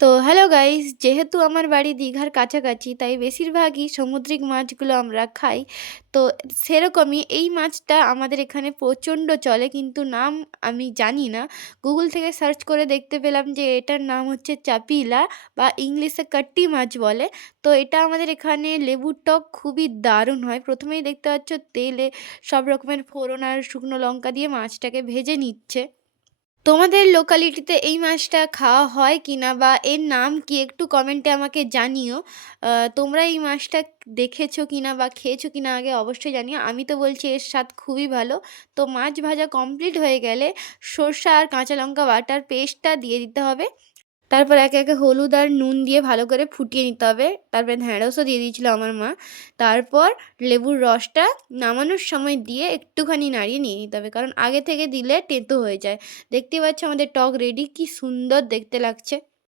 তো hello guys, যেহেতু আমার বাড়ি দীঘার কাছাকাছি তাই বেশিরভাগই সামুদ্রিক মাছগুলো আমরা খাই। তো সেরকমই এই মাছটা আমাদের এখানে প্রচণ্ড চলে, কিন্তু নাম আমি জানি না। গুগল থেকে সার্চ করে দেখতে পেলাম যে এটার নাম হচ্ছে চাপিলা, বা ইংলিশে কাট্টি মাছ বলে। তো এটা আমাদের এখানে লেবুর টক খুবই দারুণ হয়। প্রথমেই দেখতে পাচ্ছ তেলে সব রকমের ফোড়ন আর শুকনো লঙ্কা দিয়ে মাছটাকে ভেজে নিচ্ছে। তোমাদের লোকালিটিতে এই মাছটা খাওয়া হয় কিনা বা এর নাম কি একটু কমেন্টে আমাকে জানিও। তোমরা এই মাছটা দেখেছো কিনা বা খেয়েছো কিনা আগে অবশ্যই জানিও। আমি তো বলছি এর স্বাদ খুবই ভালো। তো মাছ ভাজা কমপ্লিট হয়ে গেলে সর্ষে আর কাঁচা লঙ্কা বাটার পেস্টটা দিয়ে দিতে হবে। তারপর একে একে হলুদ আর নুন দিয়ে ভালো করে ফুটিয়ে নিতে হবে। তারপরে ঢ্যাঁড়সও দিয়ে দিয়েছিল আমার মা। তারপর লেবুর রসটা নামানোর সময় দিয়ে একটুখানি নাড়িয়ে নিয়ে নিতে হবে, কারণ আগে থেকে দিলে তেতো হয়ে যায়। দেখতেই পাচ্ছ আমাদের টক রেডি, কি সুন্দর দেখতে লাগছে।